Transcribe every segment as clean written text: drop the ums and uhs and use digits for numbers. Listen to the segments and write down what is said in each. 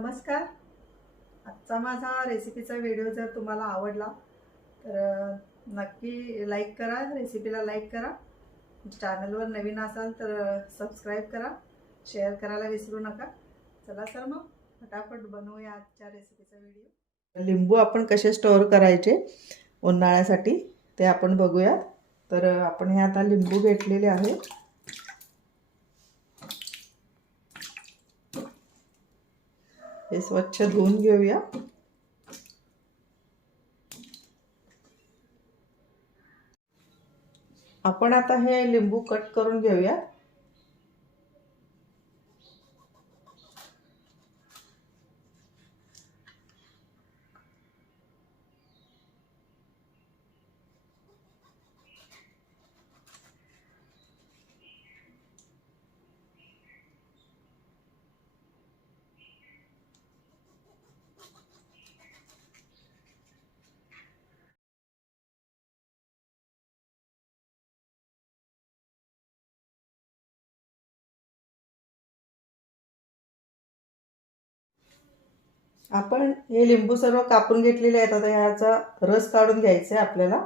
नमस्कार. आजचा माझा रेसिपीचा व्हिडिओ जर तुम्हाला आवडला तर नक्की लाईक करा, रेसिपीला लाईक करा. चॅनलवर नवीन असाल तर सबस्क्राईब करा, शेअर करायला विसरू नका. चला तर मग फटाफट बनवूया आजच्या रेसिपीचा व्हिडिओ. लिंबू आपण कसे स्टोअर करायचे उन्हाळ्यासाठी ते आपण बघूया. तर आपण हे आता लिंबू घेतलेले आहेत. हे स्वच्छ धुवून घेऊया. आपण आता हे लिंबू कट करून घेऊया. आपण हे लिंबू सर्व कापून घेतलेले आहेत. आता ह्याचा रस काढून घ्यायचा आहे आपल्याला.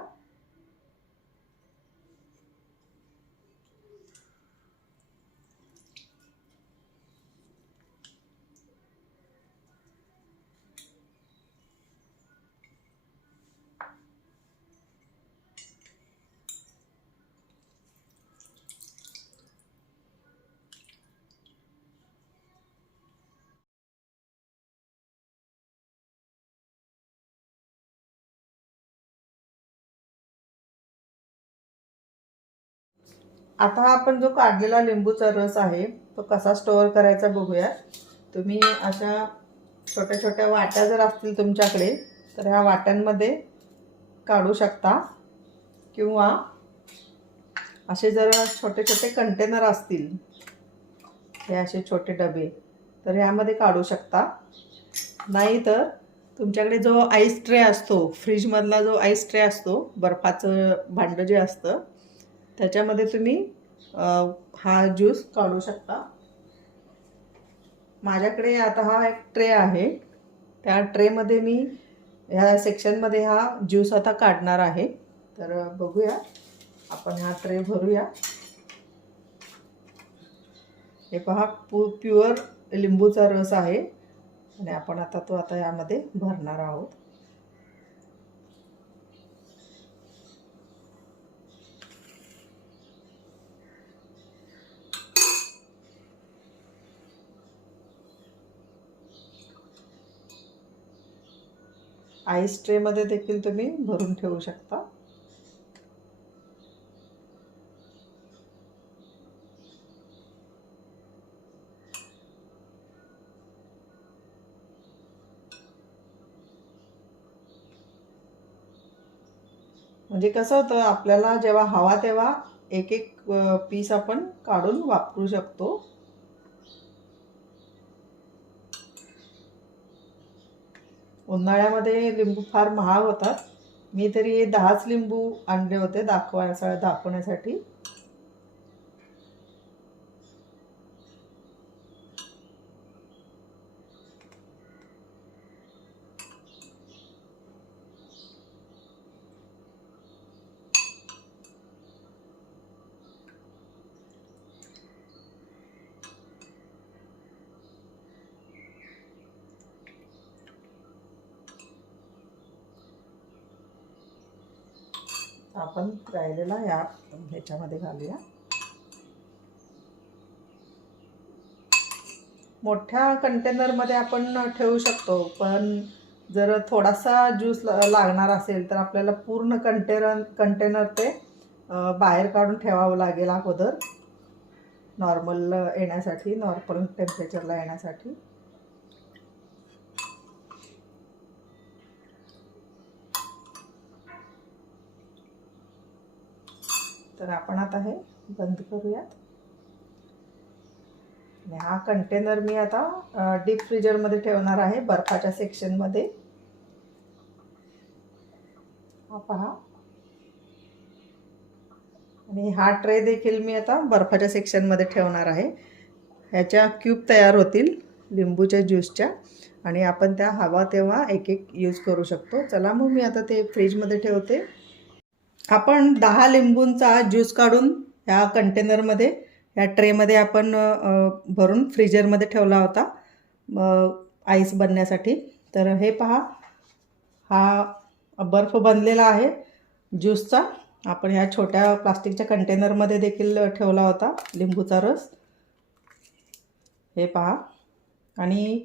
आता आपण जो काढलेला लिंबूचा रस आहे तो कसा स्टोअर करायचा बघूया. तुम्ही अशा छोट्या छोट्या वाट्या जर असतील तुमच्याकडे तर ह्या वाट्यांमध्ये काढू शकता, किंवा असे जर छोटे छोटे कंटेनर असतील, हे असे छोटे डबे, तर ह्यामध्ये काढू शकता. नाही तर तुमच्याकडे जो आईस ट्रे असतो, फ्रीजमधला जो आईस ट्रे असतो, बर्फाचं भांडं जे असतं, त्याच्यामध्ये तुम्ही हा ज्यूस काढू शकता. माझ्याकडे आता हा एक ट्रे आहे. त्या ट्रेमध्ये मी ह्या सेक्शनमध्ये हा ज्यूस आता काढणार आहे. तर बघूया, आपण हा ट्रे भरूया. हे पहा, प्युअर लिंबूचा रस आहे आणि आपण आता तो यामध्ये भरणार आहोत. आईस ट्रेमध्ये देखील तुम्ही भरून ठेवू शकता. म्हणजे कसं होतं, आपल्याला जेव्हा हवा तेव्हा एक एक पीस आपण काढून वापरू शकतो. उन्हाळ्यामध्ये लिंबू फार महाग होतात. मी तरी 10च लिंबू आणले होते दाखवण्यासाठी. आपण राहिलेला ह्याच्यामध्ये घालूया. मोठ्या कंटेनरमध्ये आपण ठेवू शकतो, पण जर थोडासा ज्यूस लागणार असेल तर आपल्याला पूर्ण कंटेनर ते बाहेर काढून ठेवावं लागेल अगोदर, नॉर्मल येण्यासाठी, नॉर्मल टेम्परेचरला येण्यासाठी. तर आपण आता हे बंद करूयात. आणि हा कंटेनर मी आता डीप फ्रीजरमध्ये ठेवणार आहे, बर्फाच्या सेक्शनमध्ये. हा पहा, आणि हा ट्रे देखील मी आता बर्फाच्या सेक्शनमध्ये ठेवणार आहे. ह्याच्या क्यूब तयार होतील लिंबूच्या ज्यूसच्या आणि आपण त्या हवा तेव्हा एक एक यूज करू शकतो. चला मग मी आता ते फ्रीजमध्ये ठेवते. आपण 10 लिंबूंचा ज्यूस काढून ह्या कंटेनरमध्ये ह्या ट्रेमध्ये आपण भरून फ्रीजरमध्ये ठेवला होता आईस बनण्यासाठी. तर हे पहा, हा बर्फ बनलेला आहे ज्यूसचा. आपण ह्या छोट्या प्लास्टिकच्या कंटेनरमध्ये देखील ठेवला होता लिंबूचा रस. हे पहा, आणि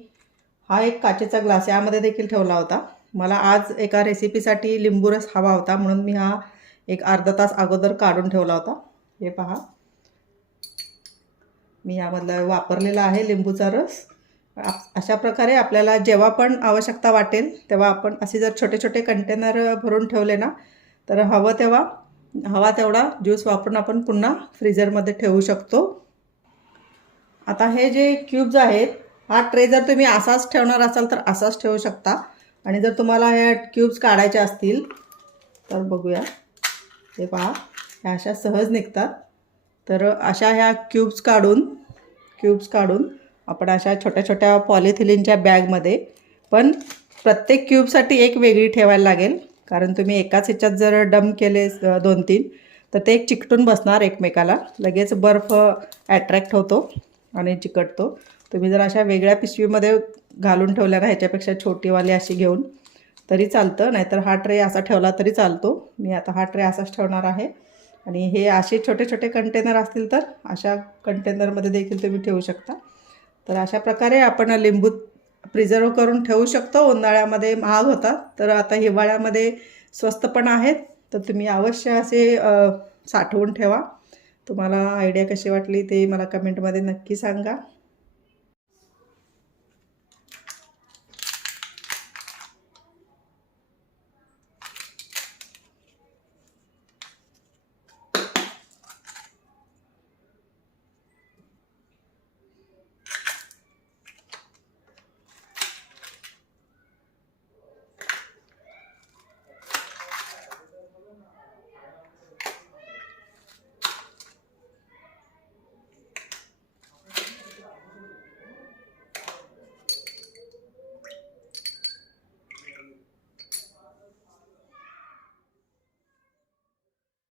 हा एक काचेचा ग्लास यामध्ये देखील ठेवला होता. मला आज एका रेसिपीसाठी लिंबू रस हवा होता म्हणून मी हा एक अर्धा तास अगोदर काढून ठेवला होता. हे पहा, मी यामधला वापरलेला आहे लिंबूचा रस. अशा प्रकारे आपल्याला जेव्हा पण आवश्यकता वाटेल तेव्हा आपण असे जर छोटे छोटे कंटेनर भरून ठेवले ना, तर हवा तेवढा ज्यूस वापरून आपण पुन्हा फ्रीजरमध्ये ठेवू शकतो. आता हे जे क्यूब्स आहेत, हा ट्रे जर तुम्ही असाच ठेवणार असाल तर असाच ठेवू शकता. आणि जर तुम्हाला ह्या क्यूब्स काढायचे असतील तर बघूया. हे पहा, ह्या अशा सहज निघतात. तर अशा ह्या क्यूब्स काढून आपण अशा छोट्या छोट्या पॉलिथिलिनच्या बॅगमध्ये, पण प्रत्येक क्यूबसाठी एक वेगळी ठेवायला लागेल, कारण तुम्ही एकाच ह्याच्यात जर डंप केले 2-3 तर ते एक चिकटून बसणार एकमेकाला. लगेच बर्फ ॲट्रॅक्ट होतो आणि चिकटतो. तुम्ही जर अशा वेगळ्या पिशवीमध्ये घालून ठेवल्या ना, ह्याच्यापेक्षा छोटीवाली अशी घेऊन तरी चालतं, नाहीतर हा ट्रे असा ठेवला तरी चालतो. मी आता हा ट्रे असाच ठेवणार आहे. आणि हे असे छोटे छोटे कंटेनर असतील तर अशा कंटेनरमध्ये देखील तुम्ही ठेवू शकता. तर अशा प्रकारे आपण लिंबू प्रिझर्व करून ठेवू शकतो. उन्हाळ्यामध्ये महाग होतात, तर आता हिवाळ्यामध्ये स्वस्त पण आहेत. तर तुम्ही अवश्य असे साठवून ठेवा. तुम्हाला आयडिया कशी वाटली ते मला कमेंटमध्ये नक्की सांगा.